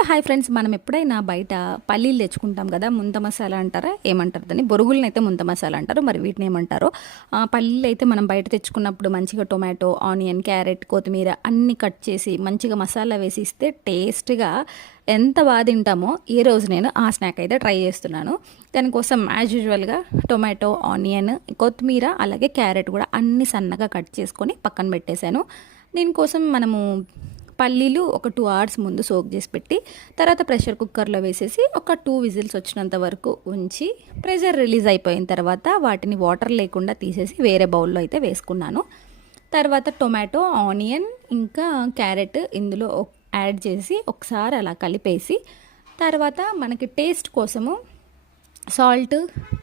Hello hi friends, మనం ఎప్పుడైనా బయట పల్లీలు తెచ్చుకుంటాం కదా, ముంత మసాలా అంటారా ఏమంటారు దాన్ని, బొరుగులను అయితే ముంత మసాలా అంటారు, మరి వీటిని ఏమంటారో. పల్లీలు అయితే మనం బయట తెచ్చుకున్నప్పుడు మంచిగా టొమాటో, ఆనియన్, క్యారెట్, కొత్తిమీర అన్నీ కట్ చేసి మంచిగా మసాలా వేసి ఇస్తే టేస్ట్గా ఎంత బాగా తింటామో ఈ రోజు నేను ఆ స్నాక్ అయితే ట్రై చేస్తున్నాను. దానికోసం యాజ్ యూజువల్గా టొమాటో, ఆనియన్, కొత్తిమీర అలాగే క్యారెట్ కూడా అన్ని సన్నగా కట్ చేసుకొని పక్కన పెట్టేశాను. దీనికోసం మనము పల్లీలు ఒక 2 అవర్స్ ముందు సోక్ చేసి పెట్టి తర్వాత ప్రెషర్ కుక్కర్లో వేసేసి ఒక 2 విజిల్స్ వచ్చినంత వరకు ఉంచి ప్రెషర్ రిలీజ్ అయిపోయిన తర్వాత వాటిని వాటర్ లేకుండా తీసేసి వేరే బౌల్లో అయితే వేసుకున్నాను. తర్వాత టొమాటో, ఆనియన్ ఇంకా క్యారెట్ ఇందులో యాడ్ చేసి ఒకసారి అలా కలిపేసి తర్వాత మనకి టేస్ట్ కోసము సాల్ట్,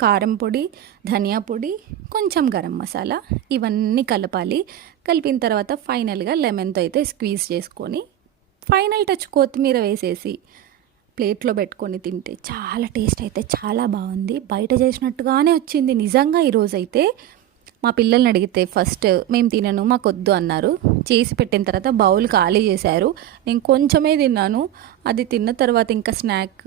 కారం పొడి, ధనియా పొడి, కొంచెం గరం మసాలా ఇవన్నీ కలపాలి. కలిపిన తర్వాత ఫైనల్గా లెమన్తో అయితే స్క్వీజ్ చేసుకొని ఫైనల్ టచ్ కొత్తిమీర వేసేసి ప్లేట్లో పెట్టుకొని తింటే చాలా టేస్ట్ అయితే చాలా బాగుంది. బయట చేసినట్టుగానే వచ్చింది నిజంగా. ఈరోజైతే మా పిల్లల్ని అడిగితే ఫస్ట్ మేము తినను, మాకు వద్దు అన్నారు. చేసి పెట్టిన తర్వాత బౌల్ ఖాళీ చేశారు. నేను కొంచెమే తిన్నాను. అది తిన్న తర్వాత ఇంకా స్నాక్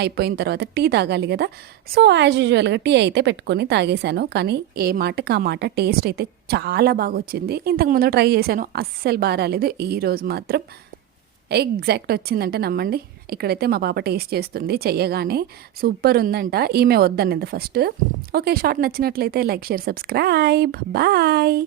అయిపోయిన తర్వాత టీ తాగాలి కదా, సో యాజ్ యూజువల్గా టీ అయితే పెట్టుకొని తాగేశాను. కానీ ఏ మాటకి ఆ మాట టేస్ట్ అయితే చాలా బాగా వచ్చింది. ఇంతకుముందు ట్రై చేశాను, అస్సలు బాగా రాలేదు. ఈరోజు మాత్రం ఎగ్జాక్ట్ వచ్చిందంటే నమ్మండి. ఇక్కడైతే మా పాప టేస్ట్ చేస్తుంది, చెయ్యగానే సూపర్ ఉందంట. ఈమె వద్దన్నది ఫస్ట్. ఓకే, షార్ట్ నచ్చినట్లయితే లైక్, షేర్, సబ్స్క్రైబ్. బాయ్.